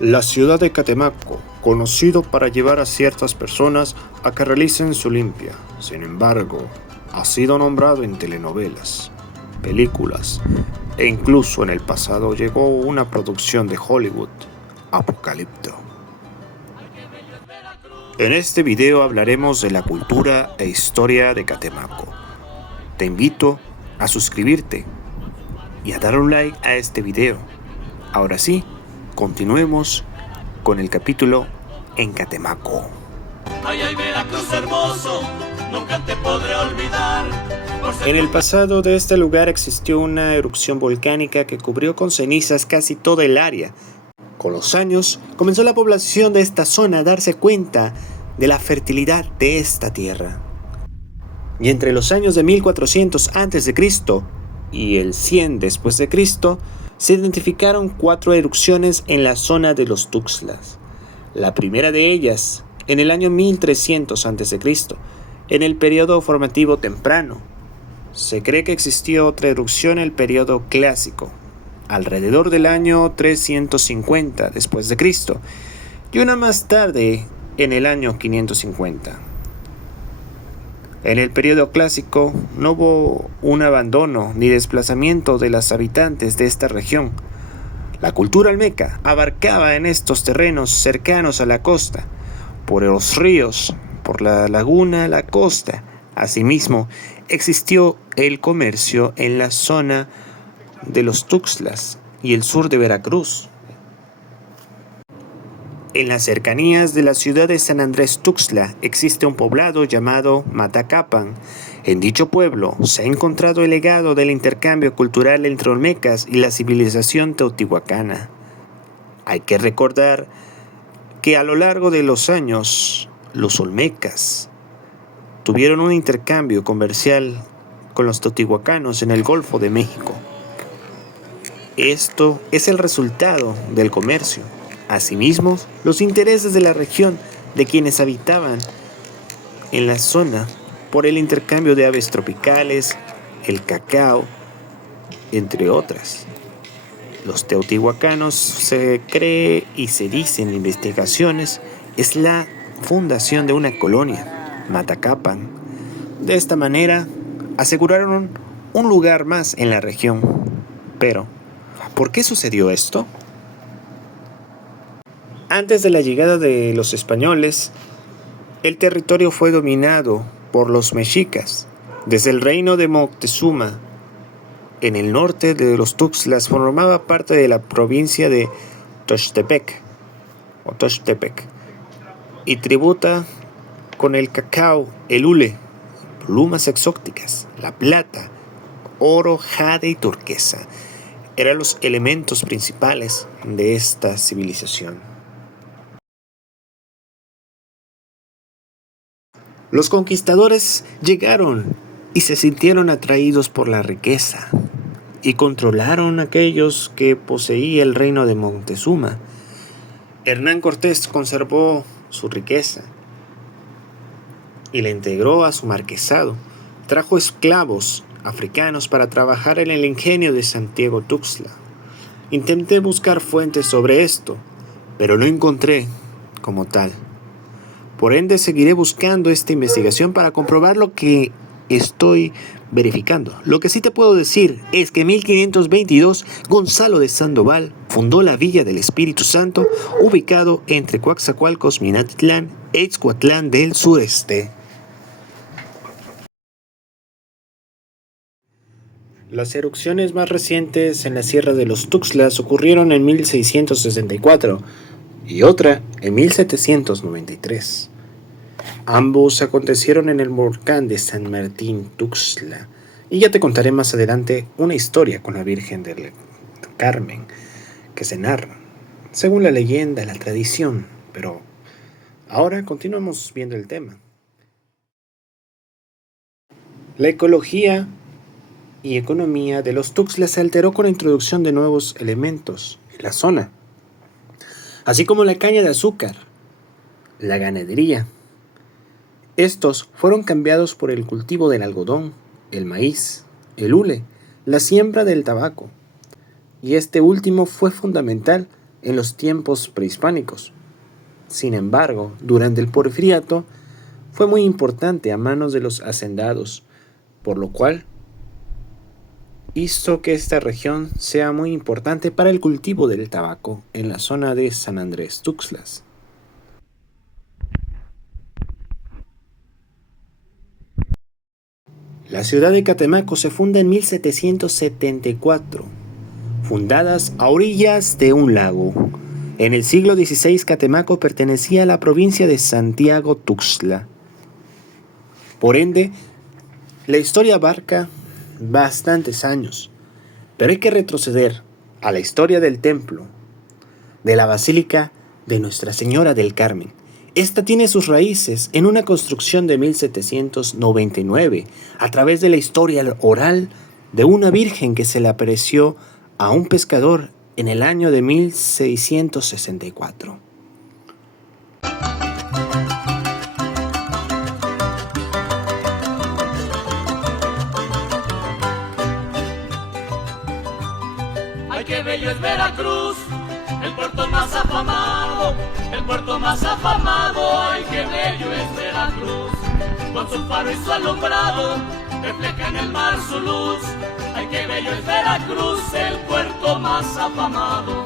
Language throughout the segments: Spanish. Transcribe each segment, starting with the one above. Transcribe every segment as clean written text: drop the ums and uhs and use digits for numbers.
La ciudad de Catemaco, conocido para llevar a ciertas personas a que realicen su limpia, sin embargo, ha sido nombrado en telenovelas, películas e incluso en el pasado llegó una producción de Hollywood, Apocalipto. En este video hablaremos de la cultura e historia de Catemaco. Te invito a suscribirte y a dar un like a este video. Ahora sí, continuemos con el capítulo en Catemaco. Ay, ay, Veracruz hermoso, nunca te podré olvidar. En el pasado de este lugar existió una erupción volcánica que cubrió con cenizas casi toda el área. Con los años, comenzó la población de esta zona a darse cuenta de la fertilidad de esta tierra. Y entre los años de 1400 a.C. y el 100 después de Cristo, se identificaron 4 erupciones en la zona de los Tuxtlas. La primera de ellas, en el año 1300 a.C., en el periodo formativo temprano. Se cree que existió otra erupción en el periodo clásico, alrededor del año 350 después de Cristo, y una más tarde, en el año 550. En el periodo clásico no hubo un abandono ni desplazamiento de los habitantes de esta región. La cultura olmeca abarcaba en estos terrenos cercanos a la costa, por los ríos, por la laguna, la costa. Asimismo, existió el comercio en la zona de los Tuxtlas y el sur de Veracruz. En las cercanías de la ciudad de San Andrés Tuxtla existe un poblado llamado Matacapan. En dicho pueblo se ha encontrado el legado del intercambio cultural entre olmecas y la civilización teotihuacana. Hay que recordar que a lo largo de los años, los olmecas tuvieron un intercambio comercial con los teotihuacanos en el Golfo de México. Esto es el resultado del comercio. Asimismo, los intereses de la región de quienes habitaban en la zona por el intercambio de aves tropicales, el cacao, entre otras. Los teotihuacanos, se cree y se dice en investigaciones, es la fundación de una colonia, Matacapan. De esta manera, aseguraron un lugar más en la región. Pero, ¿por qué sucedió esto? Antes de la llegada de los españoles, el territorio fue dominado por los mexicas. Desde el reino de Moctezuma, en el norte de los Tuxtlas, formaba parte de la provincia de Toxtepec, y tributa con el cacao, el hule, plumas exóticas, la plata, oro, jade y turquesa. Eran los elementos principales de esta civilización. Los conquistadores llegaron y se sintieron atraídos por la riqueza y controlaron a aquellos que poseía el reino de Moctezuma. Hernán Cortés conservó su riqueza y la integró a su marquesado. Trajo esclavos africanos para trabajar en el ingenio de Santiago Tuxtla. Intenté buscar fuentes sobre esto, pero no encontré como tal. Por ende, seguiré buscando esta investigación para comprobar lo que estoy verificando. Lo que sí te puedo decir es que en 1522 Gonzalo de Sandoval fundó la Villa del Espíritu Santo, ubicado entre Coatzacoalcos, Minatitlán e Ixcuatlán del Sureste. Las erupciones más recientes en la Sierra de los Tuxtlas ocurrieron en 1664 y otra en 1793. Ambos acontecieron en el volcán de San Martín Tuxtla, y ya te contaré más adelante una historia con la Virgen del Carmen que se narra, según la leyenda, la tradición, pero ahora continuamos viendo el tema. La ecología y economía de los Tuxtlas se alteró con la introducción de nuevos elementos en la zona, así como la caña de azúcar, la ganadería. Estos fueron cambiados por el cultivo del algodón, el maíz, el hule, la siembra del tabaco, y este último fue fundamental en los tiempos prehispánicos. Sin embargo, durante el Porfiriato fue muy importante a manos de los hacendados, por lo cual hizo que esta región sea muy importante para el cultivo del tabaco en la zona de San Andrés Tuxtlas. La ciudad de Catemaco se funda en 1774, fundadas a orillas de un lago. En el siglo XVI, Catemaco pertenecía a la provincia de Santiago Tuxtla. Por ende, la historia abarca bastantes años, pero hay que retroceder a la historia del templo, de la Basílica de Nuestra Señora del Carmen. Esta tiene sus raíces en una construcción de 1799, a través de la historia oral de una virgen que se le apareció a un pescador en el año de 1664. Ay, qué bello es Veracruz, el puerto más afamado, el puerto más afamado. Ay, qué bello es Veracruz, con su faro y su alumbrado, refleja en el mar su luz. Ay, qué bello es Veracruz, el puerto más afamado.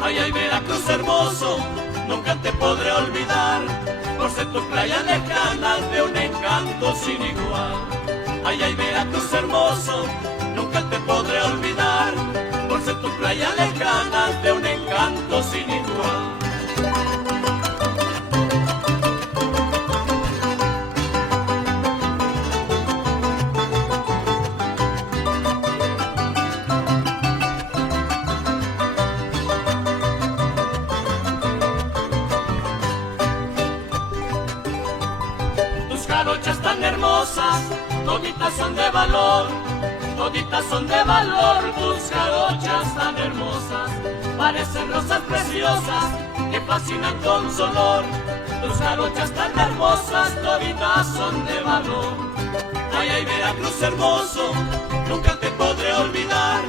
Ay, ay, Veracruz hermoso, nunca te podré olvidar, por ser tus playas lejanas de un encanto sin igual. Ay, ay, Veracruz hermoso, nunca te podré olvidar, por ser tus playas lejanas de un encanto sin igual. Jarochas tan hermosas, toditas son de valor, toditas son de valor. Tus jarochas tan hermosas, parecen rosas preciosas que fascinan con su olor. Tus jarochas tan hermosas, toditas son de valor. Ay, ay, Veracruz hermoso, nunca te podré olvidar,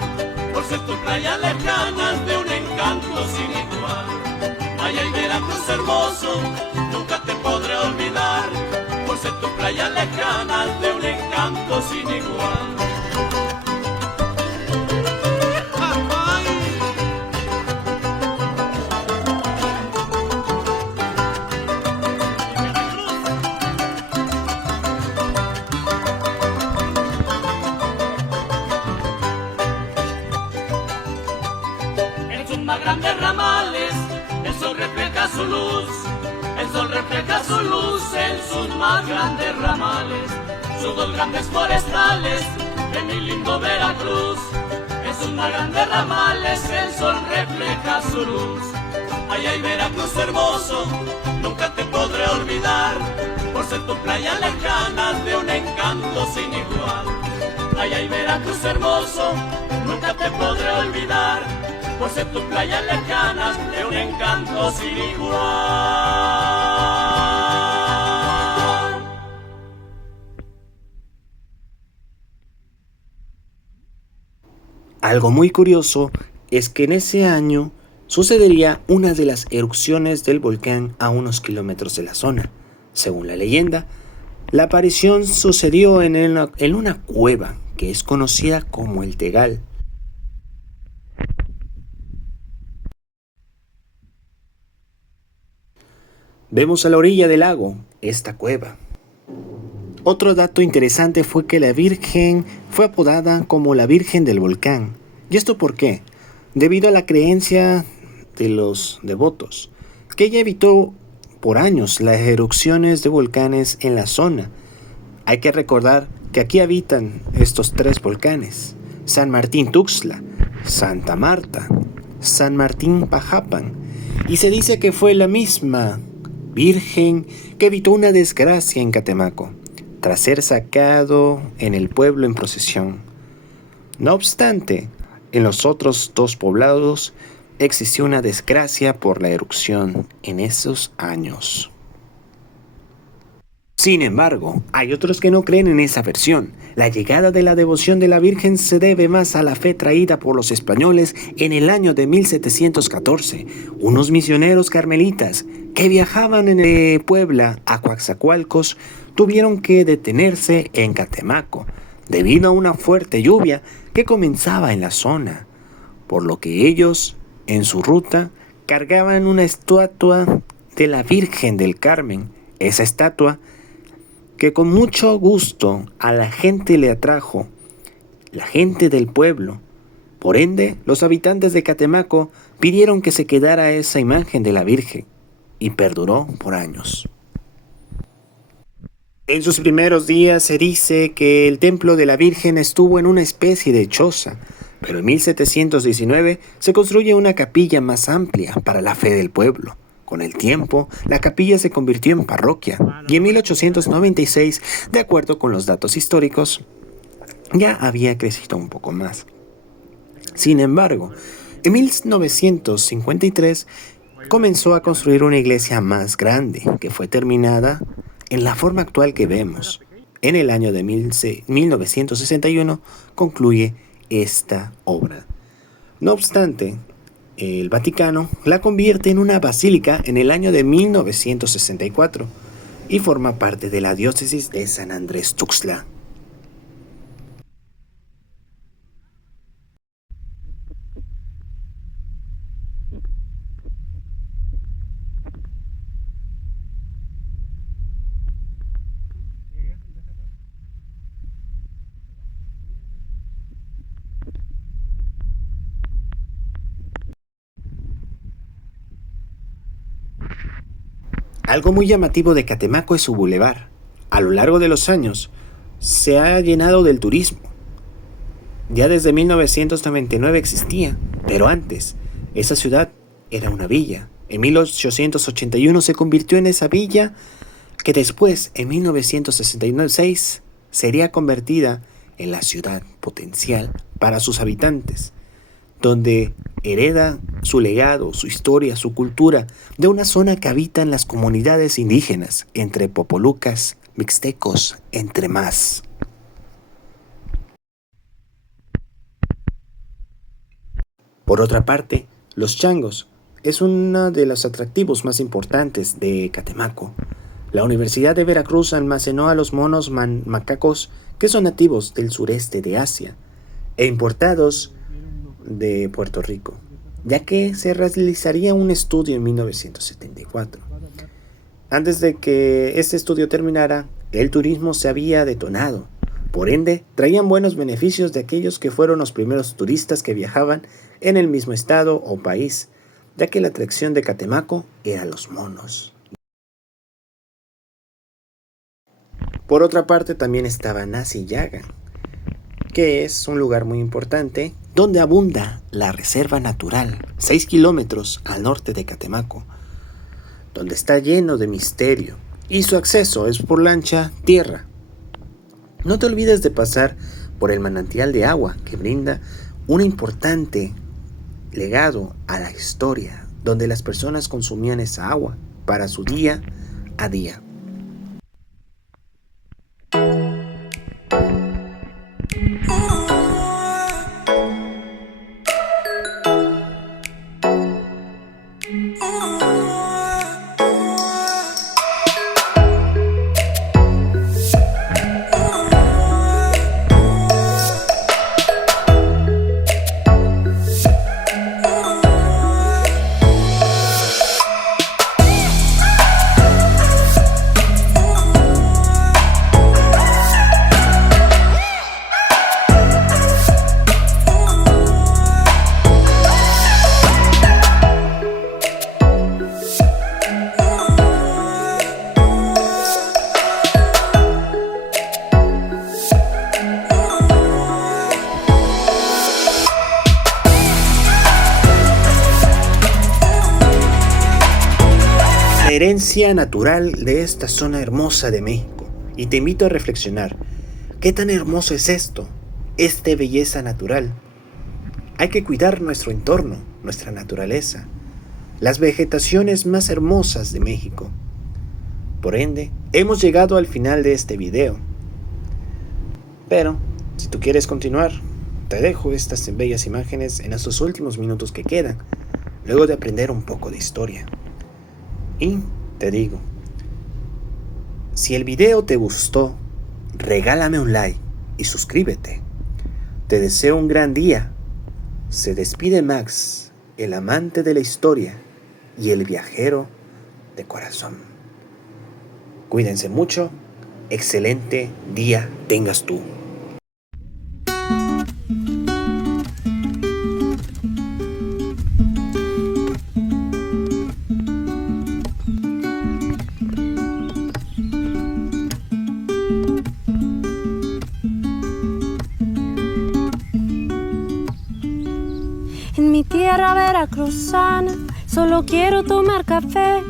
por ser tu playa lejanas de un encanto sin igual. Ay, ay, Veracruz hermoso, nunca te podré olvidar, por ser tu playa lejanas de un encanto sin igual. En sus más grandes ramales, el sol refleja su luz. El sol refleja su luz en sus más grandes ramales, sus dos grandes forestales de mi lindo Veracruz. En sus más grandes ramales el sol refleja su luz. Ay, ay, Veracruz hermoso, nunca te podré olvidar, por ser tu playa lejanas de un encanto sin igual. Ay, ay, Veracruz hermoso, nunca te podré olvidar, por ser tu playa lejanas de un encanto sin igual. Algo muy curioso es que en ese año sucedería una de las erupciones del volcán a unos kilómetros de la zona. Según la leyenda, la aparición sucedió en una cueva que es conocida como el Tegal. Vemos a la orilla del lago esta cueva. Otro dato interesante fue que la Virgen fue apodada como la Virgen del Volcán. ¿Y esto por qué? Debido a la creencia de los devotos, que ella evitó por años las erupciones de volcanes en la zona. Hay que recordar que aquí habitan estos tres volcanes: San Martín Tuxtla, Santa Marta, San Martín Pajapan, y se dice que fue la misma Virgen que evitó una desgracia en Catemaco, tras ser sacado en el pueblo en procesión. No obstante, en los otros dos poblados existió una desgracia por la erupción en esos años. Sin embargo, hay otros que no creen en esa versión. La llegada de la devoción de la Virgen se debe más a la fe traída por los españoles en el año de 1714. Unos misioneros carmelitas que viajaban de Puebla a Coatzacoalcos tuvieron que detenerse en Catemaco debido a una fuerte lluvia que comenzaba en la zona, por lo que ellos, en su ruta, cargaban una estatua de la Virgen del Carmen. Esa estatua que con mucho gusto a la gente le atrajo, la gente del pueblo. Por ende, los habitantes de Catemaco pidieron que se quedara esa imagen de la Virgen y perduró por años. En sus primeros días se dice que el templo de la Virgen estuvo en una especie de choza, pero en 1719 se construye una capilla más amplia para la fe del pueblo. Con el tiempo, la capilla se convirtió en parroquia y en 1896, de acuerdo con los datos históricos, ya había crecido un poco más. Sin embargo, en 1953 comenzó a construir una iglesia más grande, que fue terminada en la forma actual que vemos. En el año de 1961 concluye esta obra. No obstante, el Vaticano la convierte en una basílica en el año de 1964 y forma parte de la diócesis de San Andrés Tuxtla. Algo muy llamativo de Catemaco es su bulevar. A lo largo de los años se ha llenado del turismo. Ya desde 1999 existía, pero antes esa ciudad era una villa. En 1881 se convirtió en esa villa que después, en 1966, sería convertida en la ciudad potencial para sus habitantes, donde hereda su legado, su historia, su cultura, de una zona que habitan las comunidades indígenas, entre popolucas, mixtecos, entre más. Por otra parte, los changos es uno de los atractivos más importantes de Catemaco. La Universidad de Veracruz almacenó a los monos macacos que son nativos del sureste de Asia e importados de Puerto Rico, ya que se realizaría un estudio en 1974. Antes de que este estudio terminara, el turismo se había detonado. Por ende, traían buenos beneficios de aquellos que fueron los primeros turistas que viajaban en el mismo estado o país, ya que la atracción de Catemaco eran los monos. Por otra parte, también estaba Nasillaga, que es un lugar muy importante donde abunda la reserva natural, 6 kilómetros al norte de Catemaco, donde está lleno de misterio y su acceso es por lancha tierra. No te olvides de pasar por el manantial de agua que brinda un importante legado a la historia, donde las personas consumían esa agua para su día a día. Herencia natural de esta zona hermosa de México, y te invito a reflexionar, ¿qué tan hermoso es esto? Esta belleza natural. Hay que cuidar nuestro entorno, nuestra naturaleza, las vegetaciones más hermosas de México. Por ende, hemos llegado al final de este video. Pero, si tú quieres continuar, te dejo estas bellas imágenes en estos últimos minutos que quedan, luego de aprender un poco de historia. Y te digo, si el video te gustó, regálame un like y suscríbete. Te deseo un gran día. Se despide Max, el amante de la historia y el viajero de corazón. Cuídense mucho. Excelente día tengas tú. En mi tierra veracruzana solo quiero tomar café,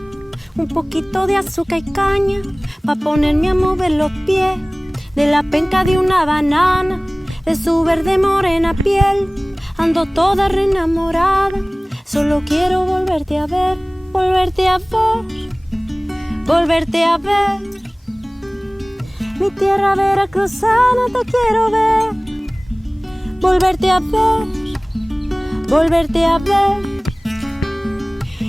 un poquito de azúcar y caña pa' ponerme a mover los pies, de la penca de una banana, de su verde morena piel, ando toda reenamorada, solo quiero volverte a ver, volverte a ver, volverte a ver. Mi tierra veracruzana te quiero ver, volverte a ver, volverte a ver.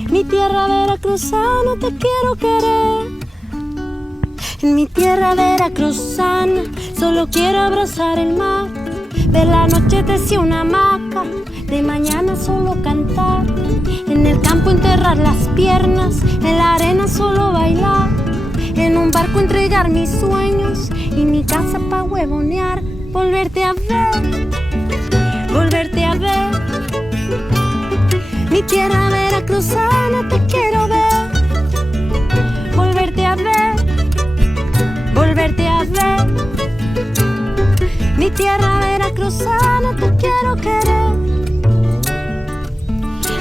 Mi tierra veracruzana te quiero querer. En mi tierra veracruzana solo quiero abrazar el mar, de la noche tecer una hamaca, de mañana solo cantar, en el campo enterrar las piernas, en la arena solo bailar, en un barco entregar mis sueños y mi casa pa' huevonear, volverte a ver, volverte a ver. Mi tierra veracruzana te quiero ver, volverte a ver, volverte a ver. Mi tierra veracruzana te quiero querer.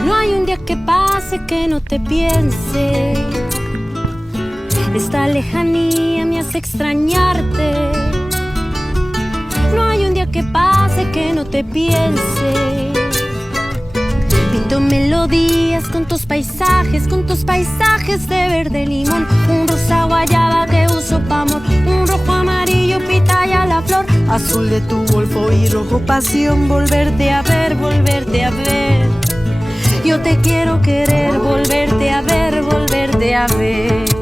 No hay un día que pase que no te piense, esta lejanía me hace extrañarte. No hay un día que pase que no te piense. Pinto melodías con tus paisajes de verde limón, un rosa guayaba que uso pa' amor, un rojo amarillo pitaya la flor, azul de tu golfo y rojo pasión, volverte a ver, volverte a ver. Yo te quiero querer, volverte a ver, volverte a ver.